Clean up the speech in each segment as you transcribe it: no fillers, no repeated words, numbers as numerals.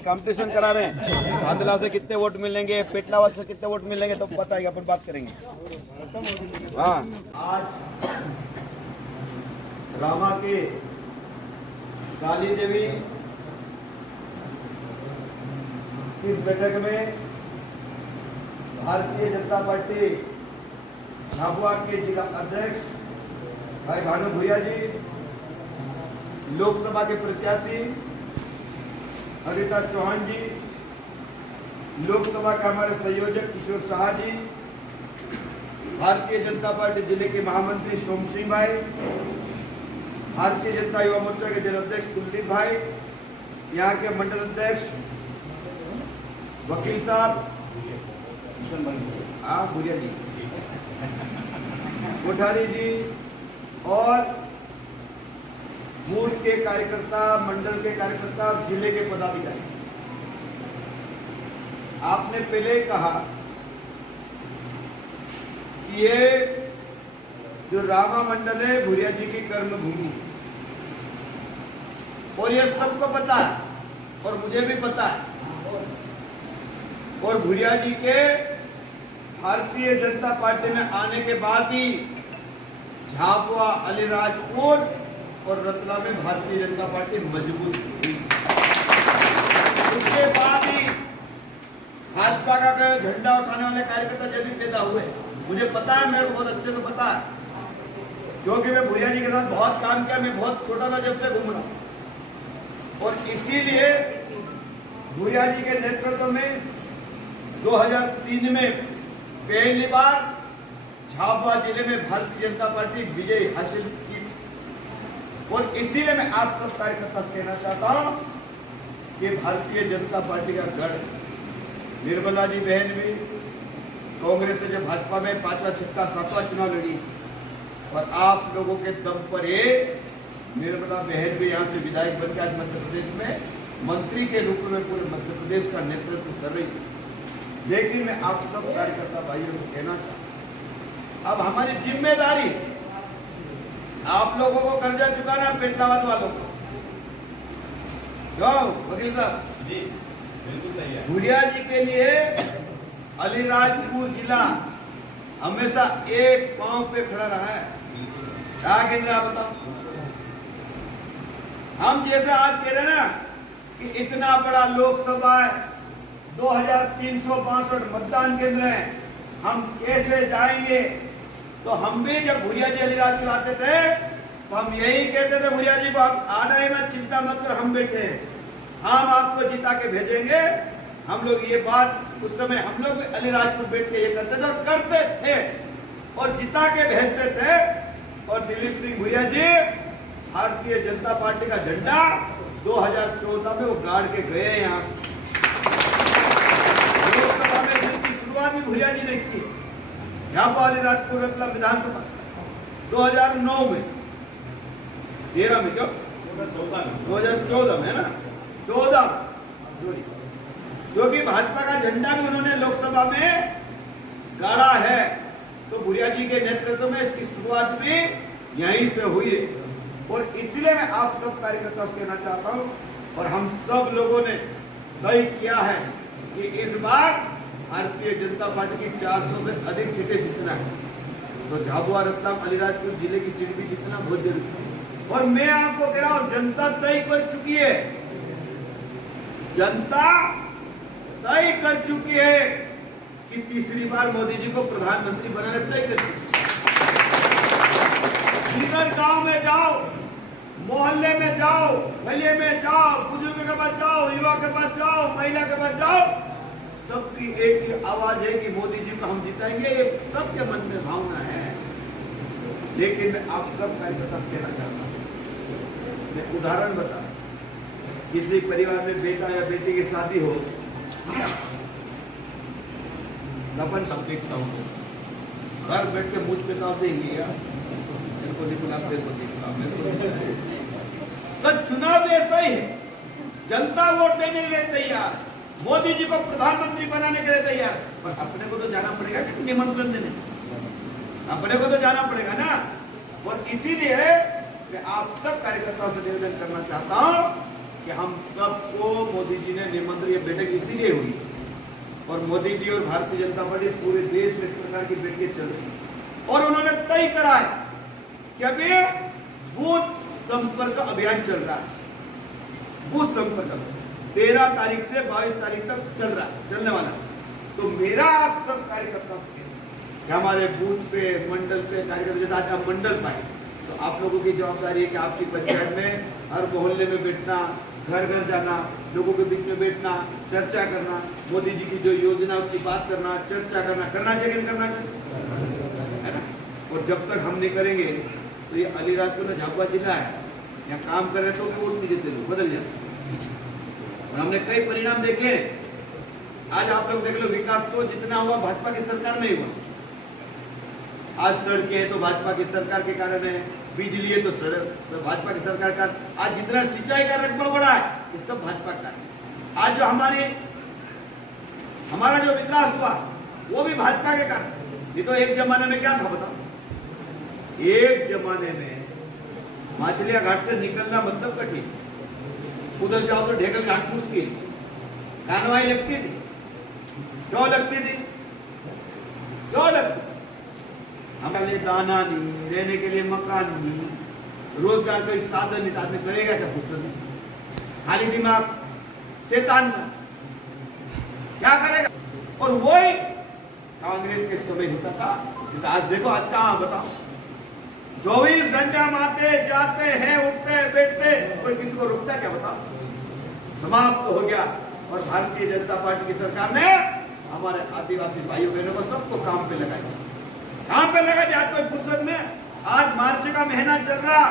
अभी कंपटीशन करा रहे हैं, धांधला से कितने वोट मिलेंगे, पेटलावत से कितने वोट मिलेंगे, तो बताइए, अपन बात करेंगे। हाँ, आज रामा के काली देवी इस बैठक में भारतीय जनता पार्टी झाबुआ के जिला अध्यक्ष भाई भानु भूरिया जी, लोकसभा के प्रत्याशी हरिता चौहान जी, लोकसभा के हमारे संयोजक किशोर शाह जी, भारतीय जनता पार्टी जिले के महामंत्री सोम सिंह भाई, भारतीय जनता युवा मोर्चा के जिला अध्यक्ष कुलदीप भाई, यहाँ के मंडल अध्यक्ष वकील साहब भूरिया जी, कोठारी जी और बूथ के कार्यकर्ता, मंडल के कार्यकर्ता और जिले के पदाधिकारी। आपने पहले ही कहा कि ये जो रामा मंडल है भूरिया जी की कर्मभूमि, और ये सबको पता है और मुझे भी पता है। और भूरिया जी के भारतीय जनता पार्टी में आने के बाद ही झाबुआ, अलीराजपुर और रतलाम में भारतीय जनता पार्टी मजबूत हुई। उसके बाद ही भाजपा का झंडा उठाने वाले कार्यकर्ता जब भी पैदा हुए, मुझे पता है, मेरे को बहुत अच्छे से पता है, क्योंकि मैं भूरिया जी के साथ बहुत काम किया। मैं बहुत छोटा था जब से घूम रहा, और इसीलिए भूरिया जी के नेतृत्व में 2003 में पहली बार झाबुआ जिले में भारतीय जनता पार्टी विजय हासिल की। और इसीलिए मैं आप सब कार्यकर्ता से कहना चाहता हूं कि भारतीय जनता पार्टी का गढ़ निर्मला जी बहन भी कांग्रेस से जब भाजपा में 5वां, 6वां, 7वां चुनाव लड़ी, और आप लोगों के दम पर ये निर्मला बहन भी यहाँ से विधायक बनकर आज मध्य प्रदेश में मंत्री के रूप में पूरे मध्य प्रदेश का नेतृत्व कर रही है। लेकिन मैं आप सब कार्यकर्ता भाइयों से कहना चाहता हूं, अब हमारी जिम्मेदारी आप लोगों को कर्जा चुकाना, पेटलावत वालों को। क्यों वकील साहब जी, भूरिया जी के लिए अलीराजपुर जिला हमेशा एक पांव पे खड़ा रहा है। क्या गिन रहा बताओ? हम जैसे आज कह रहे हैं ना कि इतना बड़ा लोकसभा है, 2362 मतदान केंद्र हैं, हम कैसे जाएंगे? तो हम भी जब भूरिया जी अलीराजपुर आते थे तो हम यही कहते थे, भूरिया जी को आप आना ही मत, चिंता मत कर, हम बैठे हैं, हम आपको जिता के भेजेंगे। हम लोग ये बात उस समय हम लोग भी अलीराजपुर बैठ के ये करते थे और करते थे और जिता के भेजते थे। और दिलीप सिंह भूरिया जी भारतीय जनता पार्टी का झंडा 2014 में वो गाड़ के गए यहाँ से। लोकसभा में जिसकी शुरुआत भी भूरिया जी ने की, यहाँ पर अलीराजपुर रतलाम विधानसभा 2009 में, 13 में, क्यों 2014 में, है ना, 14 क्योंकि भाजपा का झंडा भी उन्होंने लोकसभा में गाड़ा है। तो भूरिया जी के नेतृत्व में इसकी शुरुआत भी यहीं से हुई है। और इसलिए मैं आप सब कार्यकर्ताओं से कहना चाहता हूं, और हम सब लोगों ने तय किया है कि इस बार भारतीय जनता पार्टी की 400 से अधिक सीटें जीतना है। तो झाबुआ, रतलाम, अलीराजपुर जिले की सीट भी जीतना बहुत जरूरी है। और मैं आपको कह रहा हूं, जनता तय कर चुकी है, जनता तय कर चुकी है कि तीसरी बार मोदी जी को प्रधानमंत्री बनाने तय कर चुकी है। जिधर गांव में जाओ, मोहल्ले में जाओ, गली में जाओ, बुजुर्ग के पास जाओ, युवा के पास जाओ, महिला के पास जाओ, सबकी एक ही आवाज है कि मोदी जी को हम जिताएंगे। ये सबके मन में भावना है। लेकिन मैं आप सब कार्यकर्ता से कहना चाहता हूं, मैं उदाहरण बता, किसी परिवार में बेटा या बेटी की शादी हो, अपन सब देखता हूँ, घर बैठ के मुझ पे तो देंगे यार, मेरे को नहीं, आप मेरे को देखना, मेरे को। तो चुनाव ऐसा ही है, जनता वोट देने के लिए तैयार है, मोदी जी को प्रधानमंत्री बनाने के लिए तैयार है, पर अपने को तो जाना पड़ेगा कि निमंत्रण देने, अपने को तो जाना पड़ेगा ना। और इसीलिए मैं आप सब कार्यकर्ताओं से निवेदन करना चाहता हूं कि हम सबको मोदी जी ने निमंत्रण, ये बैठक इसीलिए हुई और मोदी जी और भारतीय जनता पार्टी पूरे देश में इस प्रकार की बैठकें चल रही है और उन्होंने तय करा है कि अभी बूथ संपर्क अभियान चल रहा है। बूथ संपर्क 13 तारीख से 22 तारीख तक चलने वाला। तो मेरा आप सब कार्यकर्ता से कि हमारे बूथ पे, मंडल पे कार्यकर्ता, जैसे आज आप मंडल पाए तो आप लोगों की जवाबदारी है कि आपकी पंचायत में हर मोहल्ले में बैठना, घर घर जाना, लोगों के बीच में बैठना, चर्चा करना, मोदी जी की जो योजना उसकी बात करना, चर्चा करना चाहिए कि नहीं करना चाहिए, है ना। और जब तक हम नहीं करेंगे तो ये अलीराजपुर में झाबुआ जिला है, यहाँ काम कर रहे तो भी वोट नहीं देते, लोग बदल जाते। और हमने कई परिणाम देखे। आज आप लोग देख लो, विकास तो जितना हुआ भाजपा की सरकार में ही हुआ। आज सड़कें है तो भाजपा की सरकार के कारण है, बिजली है तो सड़क तो भाजपा की सरकार का। आज जितना सिंचाई का रकबा बढ़ा है ये सब भाजपा का है। आज जो हमारा जो विकास हुआ वो भी भाजपा के कारण। ये तो एक जमाने में क्या था बताओ, एक जमाने में माचलिया घाट से निकलना मतलब कठिन, उधर जाओ तो ढेकल घाट मुश्किल, कानवाई लगती थी। क्यों लगती थी? क्यों लगती? हमारे लिए दाना नहीं, रहने के लिए मकान नहीं, रोजगार का साधन नहीं, आदमी करेगा क्या फुर्सत में? खाली दिमाग शैतान का क्या करेगा? और वही कांग्रेस के समय होता था। तो आज देखो, आज कहाँ बताओ, 24 घंटे हम आते जाते हैं, उठते बैठते, कोई किसी को रुकता है क्या बताओ? समाप्त हो गया। और भारतीय जनता पार्टी की सरकार ने हमारे आदिवासी भाइयों बहनों को सबको काम पे लगा दिया। काम पे लगा दिया। आज कोई फुर्सत में, आज मार्च का महीना चल रहा,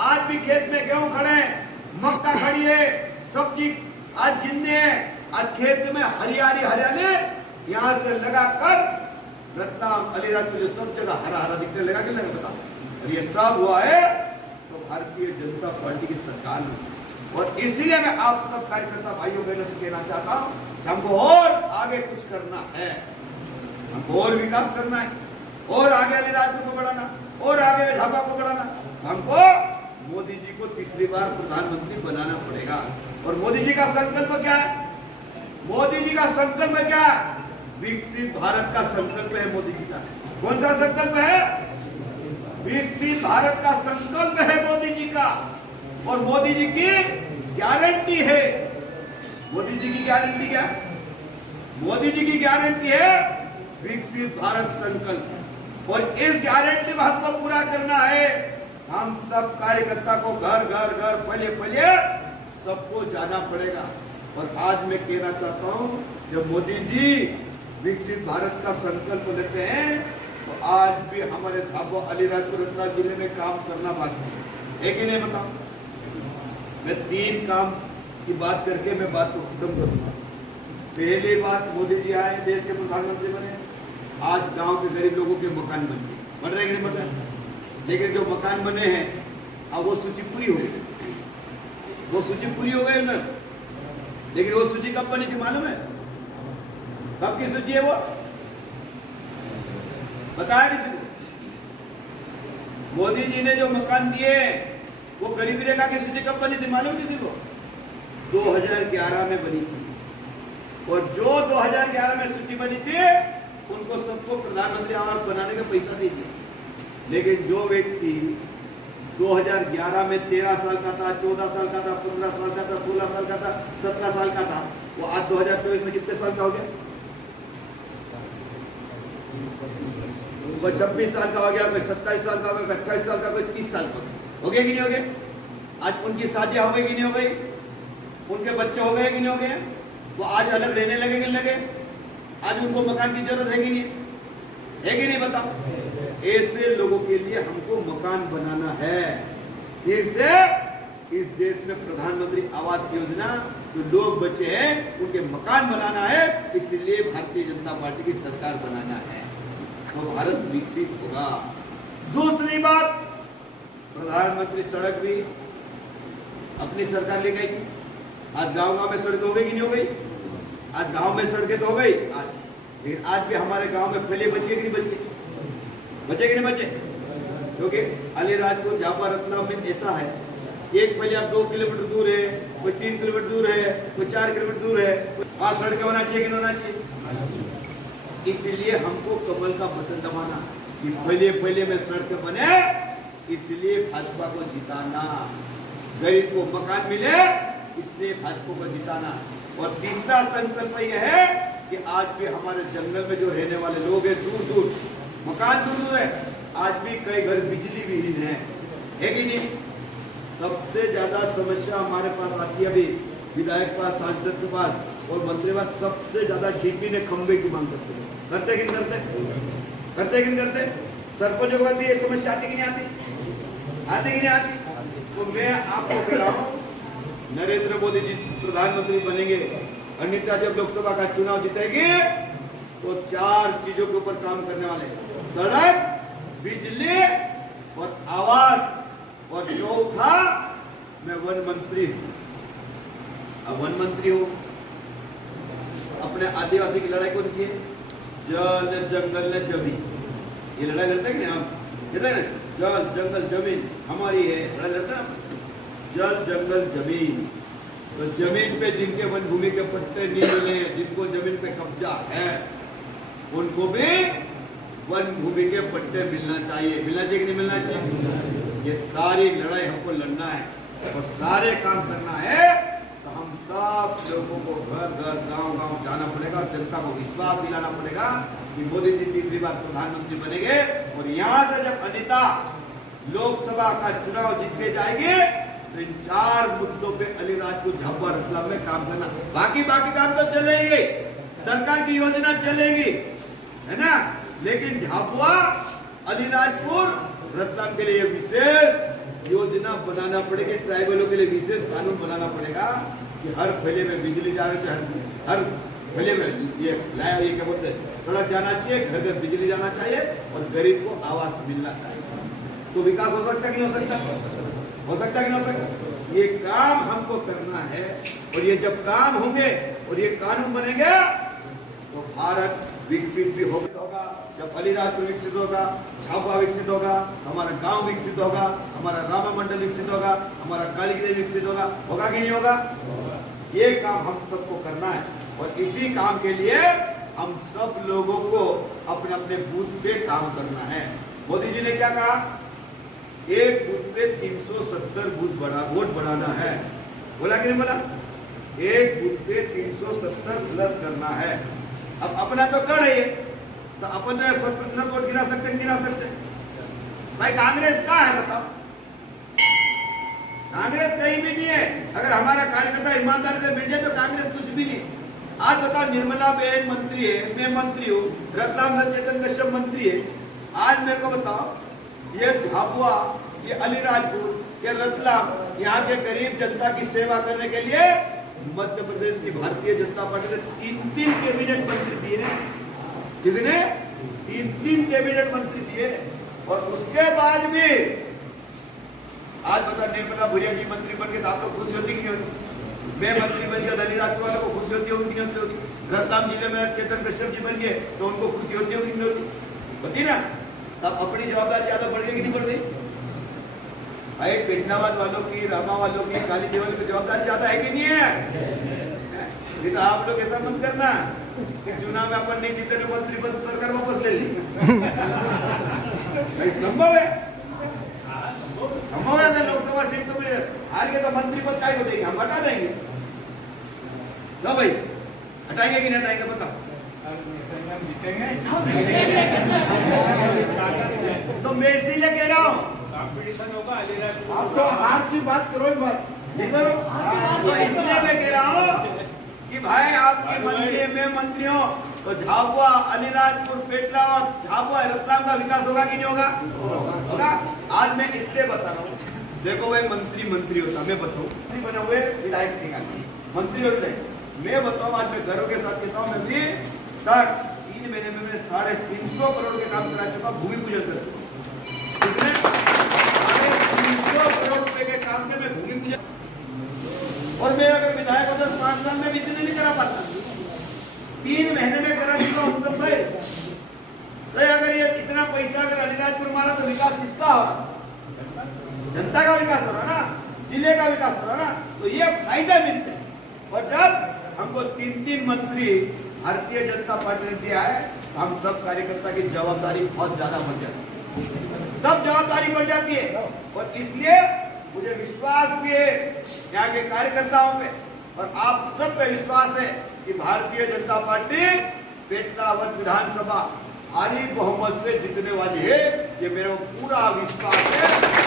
आज भी खेत में गेहूं खड़े, मक्का खड़ी है, सब्जी आज जिंदे है। आज खेत में हरियाली यहाँ से लगाकर रत्नाम अलीराजपुर जो सब जगह हरा हरा दिखने लगा कि लगा बताओ। और ये सब हुआ है तो भारतीय जनता पार्टी की सरकार में। और इसलिए मैं आप सब कार्यकर्ता भाइयों बहनों से कहना चाहता हूं कि हमको और आगे कुछ करना है, हमको और विकास करना है, और आगे अलीराजपुर को बढ़ाना, और आगे झाबुआ को बढ़ाना। हमको मोदी जी को तीसरी बार प्रधानमंत्री बनाना पड़ेगा। और मोदी जी का संकल्प क्या है? मोदी जी का संकल्प क्या है? विकसित भारत का संकल्प है मोदी जी का। कौन सा संकल्प है? विकसित भारत का संकल्प है मोदी जी का। और मोदी जी की गारंटी है। मोदी जी की गारंटी क्या है? मोदी जी की गारंटी है विकसित भारत संकल्प। और इस गारंटी को हमको पूरा करना है। हम सब कार्यकर्ता को घर घर घर पले सबको जाना पड़ेगा। और आज मैं कहना चाहता हूं, जब मोदी जी विकसित भारत का संकल्प लेते हैं तो आज भी हमारे झाबुआ अलीराजपुर रतलाम जिले में काम करना बाकी है। एक ही नहीं बताओ, मैं 3 काम की बात करके मैं बात को खत्म करूंगा। पहली बात, मोदी जी आए, देश के प्रधानमंत्री बने, आज गांव के गरीब लोगों के मकान बन गए। बन रहे कि नहीं बन रहे? लेकिन जो मकान बने हैं अब वो सूची पूरी हो गई, वो सूची पूरी हो गई ना। लेकिन वो सूची कब बनी थी मालूम है? कब की सूची है वो? बताया किसी को? मोदी जी ने जो मकान दिए वो गरीबी रेखा की सूची कब बनी थी मालूम किसी को? 2011 में बनी थी। और जो 2011 में सूची बनी थी उनको सबको प्रधानमंत्री आवास बनाने का पैसा दे दिया। लेकिन जो व्यक्ति 2011 में 13 साल का था, 14 साल का था, 15 साल का था, 16 साल का था, 17 साल का था, वो आज 2024 में कितने साल का हो गया? कोई 26 साल का हो गया, कोई 27 साल का हो गया, 28 साल का, कोई 30 साल का हो गया कि नहीं हो गया? आज उनकी शादियां हो गई कि नहीं हो गई? उनके बच्चे हो गए कि नहीं हो गए? वो आज अलग रहने लगे कि नहीं लगे? आज उनको मकान की जरूरत है कि नहीं है कि नहीं बताओ? ऐसे लोगों के लिए हमको मकान बनाना है। फिर से इस देश में प्रधानमंत्री आवास योजना जो लोग बचे हैं उनके मकान बनाना है। इसलिए भारतीय जनता पार्टी की सरकार बनाना है तो भारत विकसित होगा। दूसरी बात, प्रधानमंत्री सड़क भी अपनी सरकार ले गई। आज गांव-गांव में सड़क हो गई कि नहीं हो गई? आज गांव में सड़कें तो हो गई आज भी हमारे गांव में पहले बच गए कि नहीं बच गए? बचे कि नहीं बचे? क्योंकि अलीराजपुर झाबुआ रतलाम में ऐसा है एक पहले आप 2 किलोमीटर दूर है, कोई 3 किलोमीटर दूर है, कोई 4 किलोमीटर दूर है, वहाँ सड़कें होना चाहिए कि नहीं होना चाहिए? इसलिए हमको कमल का बटन दबाना कि पहले पहले में सड़कें बने, इसलिए भाजपा को जिताना, गरीब को मकान मिले इसलिए भाजपा को जिताना। और तीसरा संकल्प यह है कि आज भी हमारे जंगल में जो रहने वाले लोग हैं, दूर दूर मकान दूर दूर है, आज भी कई घर बिजली विहीन है कि नहीं? सबसे ज्यादा समस्या हमारे पास आती है अभी विधायक पास, सांसद के पास और मंत्री पास, सबसे ज्यादा डीपी ने खंबे की मांग करते हैं। करते कि नहीं करते कि नहीं करते? सरपंचों के पास भी ये समस्या आती कि नहीं आती? आती कि नहीं आती? तो मैं आपको कह रहा हूँ, नरेंद्र मोदी जी प्रधानमंत्री बनेंगे, अनिता जब लोकसभा का चुनाव जीतेगी तो 4 चीजों के ऊपर काम करने वाले, सड़क, बिजली और आवास, और चौथा मैं वन मंत्री हूं। अब वन मंत्री हूं, अपने आदिवासी की लड़ाई कौन सी है? जल जंगल जमीन, ये लड़ाई लड़ते हैं कि नहीं? हम कहते हैं ना, जल जंगल जमीन हमारी है, लड़ाई लड़ते हैं। जल जंगल जमीन, तो जमीन पे जिनके वन भूमि के पट्टे नहीं मिले, जिनको जमीन पे कब्जा है, उनको भी वन भूमि के पट्टे मिलना चाहिए। मिलना चाहिए कि नहीं मिलना चाहिए? ये सारी लड़ाई हमको लड़ना है और सारे काम करना है, तो हम सब लोगों को घर घर गांव गांव जाना पड़ेगा और जनता को विश्वास दिलाना पड़ेगा कि मोदी जी तीसरी बार प्रधानमंत्री बनेंगे। और यहाँ से जब अनिता लोकसभा का चुनाव जीत के जाएगी तो इन 4 मुद्दों पे अलीराजपुर, झाबुआ, रतलाम में काम करना। बाकी काम तो चलेगी, सरकार की योजना चलेगी, है ना, लेकिन झाबुआ, अलीराजपुर, रतलाम के लिए विशेष योजना बनाना पड़ेगी। ट्राइबलों के लिए विशेष कानून बनाना पड़ेगा कि हर फैले में बिजली जाना चाहिए, हर फैले में ये क्या बोलते हैं, सड़क जाना चाहिए, घर घर बिजली जाना चाहिए और गरीब को आवास मिलना चाहिए। तो विकास हो सकता है कि नहीं हो सकता? हो सकता है कि नहीं हो सकता? ये काम हमको करना है और ये जब काम होंगे और ये कानून बनेंगे तो भारत विकसित भी होगा। जब अलीराजपुर विकसित होगा, झाबुआ विकसित होगा, हमारा गांव विकसित होगा, हमारा रामा मंडल विकसित होगा, हमारा कालीगढ़ विकसित होगा। होगा कि नहीं होगा? ये काम हम सबको करना है और इसी काम के लिए हम सब लोगों को अपने अपने बूथ पे काम करना है। मोदी जी ने क्या कहा? एक बूथ पे 370 वोट बढ़ाना है। बोला कि नहीं बोला? एक बूथ पे 370 प्लस करना है। अब अपना तो कर रही है, तो अपन जो 100% वोट गिरा सकते हैं, गिरा सकते हैं। भाई कांग्रेस कहाँ है बताओ? कांग्रेस कहीं भी नहीं है। अगर हमारा कार्यकर्ता ईमानदारी से मिल जाए तो कांग्रेस कुछ भी नहीं। आज बताओ, निर्मला बेन मंत्री है, मैं मंत्री हूँ, रतलाम से चेतन कश्यप मंत्री है। आज मेरे को बताओ, ये झाबुआ, ये अलीराजपुर, ये रतलाम, यहाँ के गरीब जनता की सेवा करने के लिए मध्य प्रदेश की भारतीय जनता पार्टी ने 3 कैबिनेट मंत्री दिए हैं। कितने? 3 कैबिनेट मंत्री दिए। और उसके बाद भी आज बता, निर्मला भूरिया जी मंत्री बन गए तो आप लोग खुशी होती कि नहीं होती? मैं मंत्री बन गया, अलीराजपुर वालों को खुशी होती होगी कि नहीं होती? रतलाम जिले में चेतन कश्यप जी बन गए तो उनको खुशी होती होगी कि नहीं होती? होती ना? तब अपनी जवाबदारी ज्यादा बढ़ गई कि नहीं बढ़ गई? भाई पिंडावाद वालों की, रामा वालों की, काली देवाली की जवाबदारी ज्यादा है कि नहीं है? ये तो आप लोग ऐसा मत करना कि चुनाव में अपन नहीं जीते तो मंत्री पद सरकार वापस ले ली। संभव है, संभव है। अगर लोकसभा सीट तो हार के तो मंत्री पद का ही हो देंगे, हम हटा देंगे। लो भाई, हटाएंगे कि नहीं हटाएंगे बताओ? तो मैं इसीलिए कह रहा हूँ, आप तो हाथ की बात करो ही मत, नहीं करो। तो इसलिए मैं कह रहा हूँ कि भाई आपके मंत्री, मैं मंत्री हूँ, तो झाबुआ, अलीराजपुर, पेटला और झाबुआ, रतलाम का विकास होगा कि नहीं होगा? होगा। आज मैं इसलिए बता रहा हूँ, देखो भाई, मंत्री होता, मैं बताऊँ, मंत्री बने हुए विधायक निकाल मंत्री होते हैं। मैं बताऊँ, आज मैं घरों के साथ कहता हूँ, मैं भी तक 3 महीने में मैं 350 करोड़ के काम करा चुका, भूमि पूजन कर चुका। 350 करोड़ रुपए के काम के मैं भूमि पूजन, और मैं अगर विधायक होता तो 5 साल में भी इतने नहीं करा पाता। 3 महीने में करा चुका हूं। तो भाई, तो अगर ये इतना पैसा अगर अलीराजपुर मारा तो विकास किसका हो रहा? जनता का विकास हो रहा ना। जिले का विकास हो रहा ना, तो ये फायदा मिलता है। और जब हमको 3-3 मंत्री भारतीय जनता पार्टी ने दिया है, तो हम सब कार्यकर्ता की जवाबदारी बहुत ज्यादा बढ़ जाती है, सब जवाबदारी बढ़ जाती है। और इसलिए मुझे विश्वास भी है यहाँ के कार्यकर्ताओं पे, और आप सब पे विश्वास है कि भारतीय जनता पार्टी पेटलावद विधानसभा भारी बहुमत से जीतने वाली है। ये मेरा पूरा विश्वास है।